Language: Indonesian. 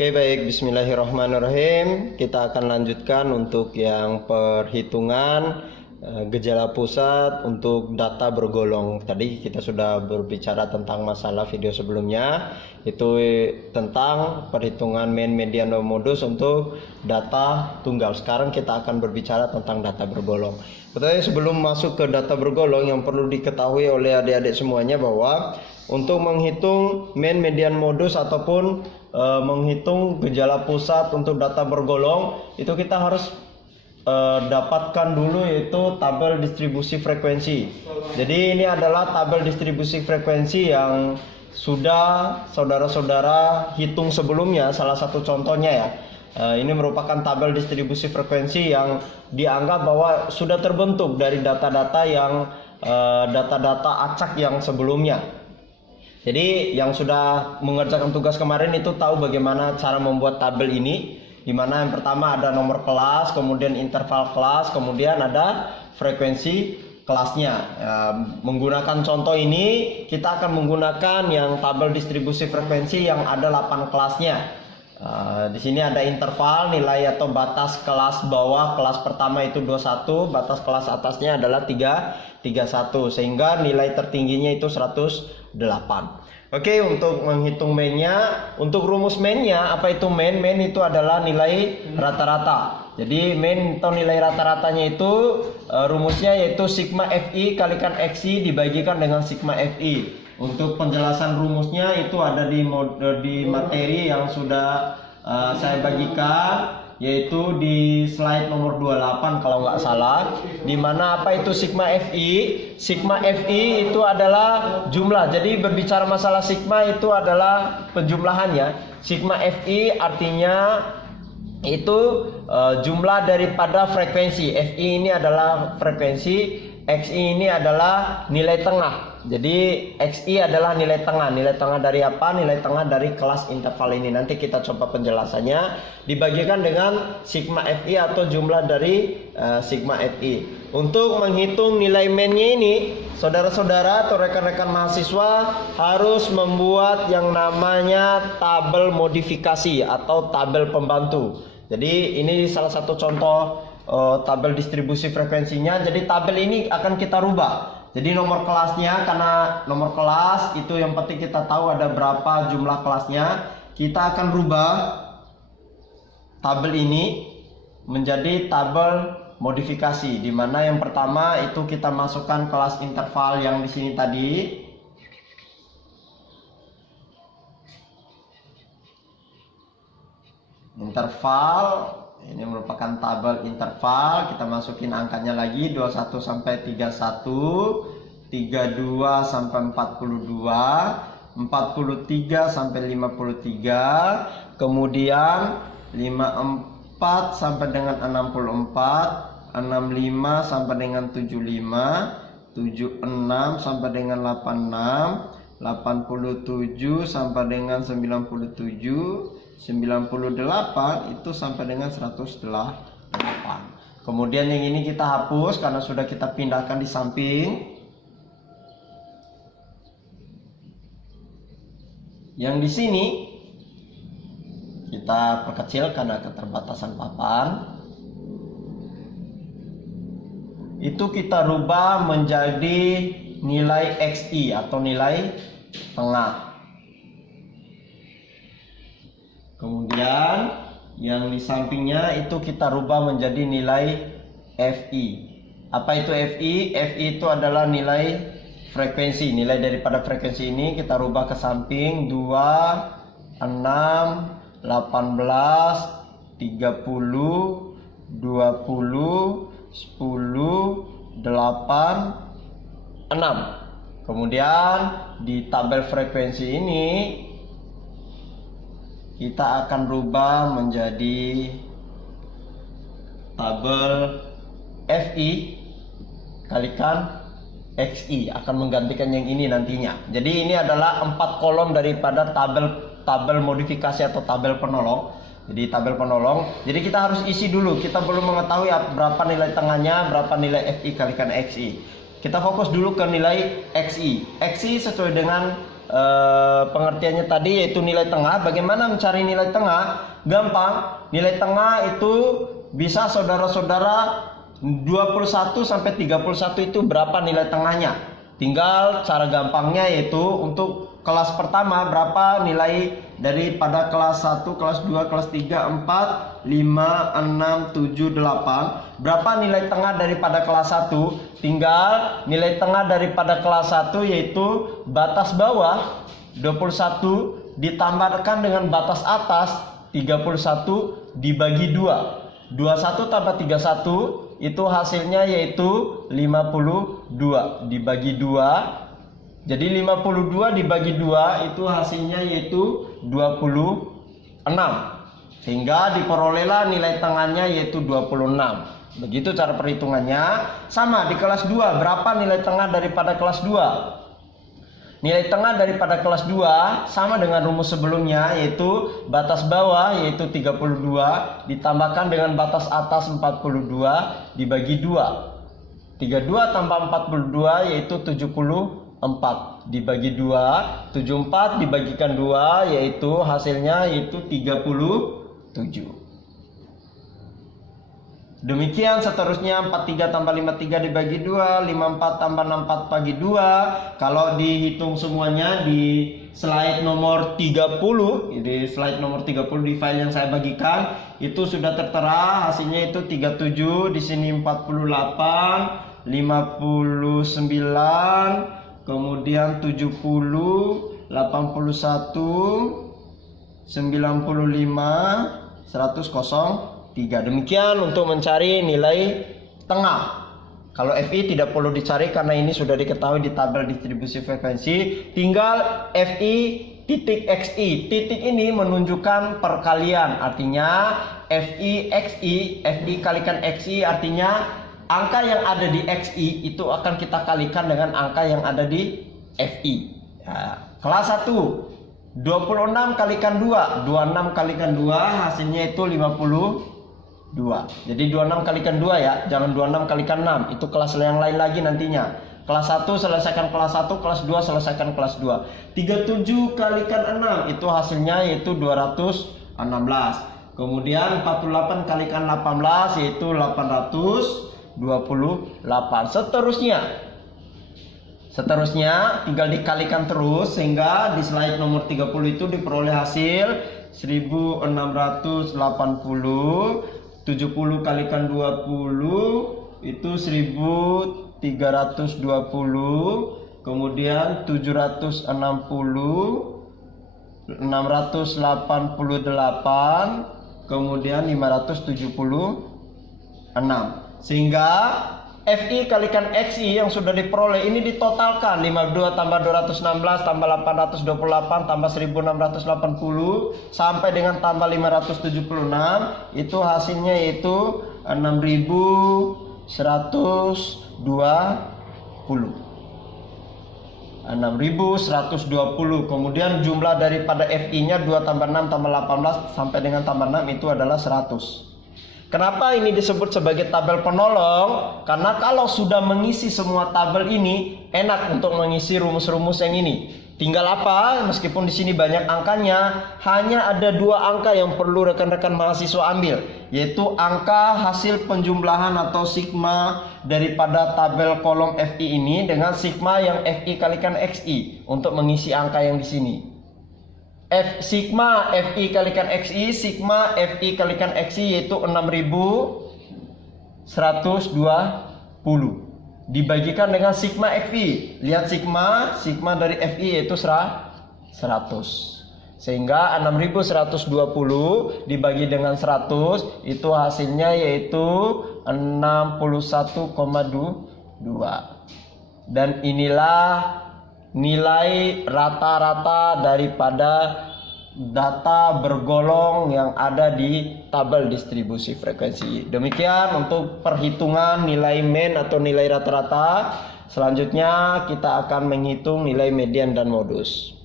Oke, baik, bismillahirrahmanirrahim. Kita akan lanjutkan untuk yang perhitungan gejala pusat untuk data bergolong. Tadi kita sudah berbicara tentang masalah video sebelumnya, itu tentang perhitungan mean, median, dan modus untuk data tunggal. Sekarang kita akan berbicara tentang data bergolong. Tetapi sebelum masuk ke data bergolong, yang perlu diketahui oleh adik-adik semuanya bahwa untuk menghitung mean, median, modus ataupun menghitung gejala pusat untuk data bergolong, itu kita harus dapatkan dulu yaitu tabel distribusi frekuensi. Jadi ini adalah tabel distribusi frekuensi yang sudah saudara-saudara hitung sebelumnya. Salah satu contohnya ya, ini merupakan tabel distribusi frekuensi yang dianggap bahwa sudah terbentuk dari data-data yang data-data acak yang sebelumnya. Jadi yang sudah mengerjakan tugas kemarin itu tahu bagaimana cara membuat tabel ini, di mana yang pertama ada nomor kelas, kemudian interval kelas, kemudian ada frekuensi kelasnya. Menggunakan contoh ini kita akan menggunakan yang tabel distribusi frekuensi yang ada 8 kelasnya. Di sini ada interval, nilai atau batas kelas bawah, kelas pertama itu 21, batas kelas atasnya adalah 31, sehingga nilai tertingginya itu 108. Oke, untuk menghitung mean-nya, untuk rumus mean-nya, apa itu mean? Mean itu adalah nilai rata-rata. Jadi mean atau nilai rata-ratanya itu rumusnya yaitu sigma Fi kalikan Xi dibagikan dengan sigma Fi. Untuk penjelasan rumusnya itu ada di materi yang sudah saya bagikan, yaitu di slide nomor 28 kalau nggak salah, di mana apa itu sigma Fi? Sigma Fi itu adalah jumlah. Jadi berbicara masalah sigma itu adalah penjumlahannya. Sigma Fi artinya itu jumlah daripada frekuensi. Fi ini adalah frekuensi, Xi ini adalah nilai tengah. Jadi Xi adalah nilai tengah. Nilai tengah dari apa? Nilai tengah dari kelas interval ini. Nanti kita coba penjelasannya. Dibagikan dengan sigma Fi atau jumlah dari sigma Fi. Untuk menghitung nilai mean-nya ini, saudara-saudara atau rekan-rekan mahasiswa harus membuat yang namanya tabel modifikasi atau tabel pembantu. Jadi ini salah satu contoh tabel distribusi frekuensinya. Jadi tabel ini akan kita rubah. Jadi nomor kelasnya, karena nomor kelas itu yang penting kita tahu ada berapa jumlah kelasnya, kita akan rubah tabel ini menjadi tabel modifikasi, di mana yang pertama itu kita masukkan kelas interval yang di sini tadi. Interval ini merupakan tabel interval, kita masukin angkanya lagi 21 sampai 31, 32 sampai 42, 43 sampai 53, kemudian 54 sampai dengan 64, 65 sampai dengan 75, 76 sampai dengan 86, 87 sampai dengan 97, 98 itu sampai dengan 108. Kemudian yang ini kita hapus karena sudah kita pindahkan di samping. Yang di sini kita perkecil karena keterbatasan papan. Itu kita rubah menjadi nilai Xi atau nilai tengah. Kemudian yang di sampingnya itu kita rubah menjadi nilai Fi. Apa itu Fi? Fi itu adalah nilai frekuensi. Nilai daripada frekuensi ini kita rubah ke samping 2, 6, 18, 30, 20, 10, 8, 6. Kemudian di tabel frekuensi ini kita akan rubah menjadi tabel Fi kalikan Xi, akan menggantikan yang ini nantinya. Jadi ini adalah 4 kolom daripada tabel modifikasi atau tabel penolong. Jadi tabel penolong. Jadi kita harus isi dulu. Kita belum mengetahui berapa nilai tengahnya, berapa nilai Fi kalikan Xi. Kita fokus dulu ke nilai Xi. Xi sesuai dengan pengertiannya tadi yaitu nilai tengah. Bagaimana mencari nilai tengah? Gampang. Nilai tengah itu bisa saudara-saudara 21 sampai 31 itu berapa nilai tengahnya? Tinggal cara gampangnya yaitu untuk kelas pertama berapa nilai daripada kelas 1, kelas 2, kelas 3, 4, 5, 6, 7, 8. Berapa nilai tengah daripada kelas 1? Tinggal nilai tengah daripada kelas 1 yaitu batas bawah 21 ditambahkan dengan batas atas 31 dibagi 2. 21 tambah 31 itu hasilnya yaitu 52 dibagi 2. Jadi 52 dibagi 2 itu hasilnya yaitu 26. Sehingga diperolehlah nilai tengahnya yaitu 26. Begitu cara perhitungannya. Sama di kelas 2, berapa nilai tengah daripada kelas 2? Nilai tengah daripada kelas 2 sama dengan rumus sebelumnya yaitu batas bawah yaitu 32 ditambahkan dengan batas atas 42 dibagi 2. 32 tambah 42 yaitu 74 dibagi 2. 74 dibagikan 2 yaitu hasilnya yaitu 37. Demikian seterusnya 43 tambah 53 dibagi 2, 54 tambah 64 bagi 2. Kalau dihitung semuanya di slide nomor 30, di slide nomor 30 di file yang saya bagikan itu sudah tertera hasilnya itu 37, di sini 48, 59, kemudian 70, 81, 95, 100. Demikian untuk mencari nilai tengah. Kalau FI tidak perlu dicari karena ini sudah diketahui di tabel distribusi frekuensi. Tinggal FI titik XI. Titik ini menunjukkan perkalian. Artinya FI XI, FI kalikan XI artinya angka yang ada di XI itu akan kita kalikan dengan angka yang ada di FI. Ya. Kelas 1 26 kalikan 2, 26 kalikan 2 hasilnya itu 52. Jadi 26 kalikan 2 ya, jangan 26 kalikan 6. Itu kelas yang lain lagi nantinya. Kelas 1 selesaikan kelas 1, kelas 2 selesaikan kelas 2. 37 kalikan 6 itu hasilnya yaitu 216. Kemudian 48 kalikan 18 yaitu 828. Seterusnya tinggal dikalikan terus sehingga di slide nomor 30 itu diperoleh hasil 1680. 70 kalikan 20 itu 1320. Kemudian 760, 688, kemudian 576. Sehingga FI kalikan XI yang sudah diperoleh ini ditotalkan 52 tambah 216 tambah 828 tambah 1680 sampai dengan tambah 576 itu hasilnya yaitu 6120. 6120. Kemudian jumlah daripada FI nya 2 tambah 6 tambah 18 sampai dengan tambah 6 itu adalah 100. Kenapa ini disebut sebagai tabel penolong? Karena kalau sudah mengisi semua tabel ini, enak untuk mengisi rumus-rumus yang ini. Tinggal apa? Meskipun di sini banyak angkanya, hanya ada 2 angka yang perlu rekan-rekan mahasiswa ambil, yaitu angka hasil penjumlahan atau sigma daripada tabel kolom FI ini dengan sigma yang FI kalikan XI untuk mengisi angka yang di sini. Sigma FI kalikan XI, sigma FI kalikan XI yaitu 6120 dibagikan dengan sigma FI. Lihat sigma dari FI yaitu 100. Sehingga 6120 dibagi dengan 100 itu hasilnya yaitu 61,2. Dan inilah nilai rata-rata daripada data bergolong yang ada di tabel distribusi frekuensi. Demikian untuk perhitungan nilai mean atau nilai rata-rata. Selanjutnya kita akan menghitung nilai median dan modus.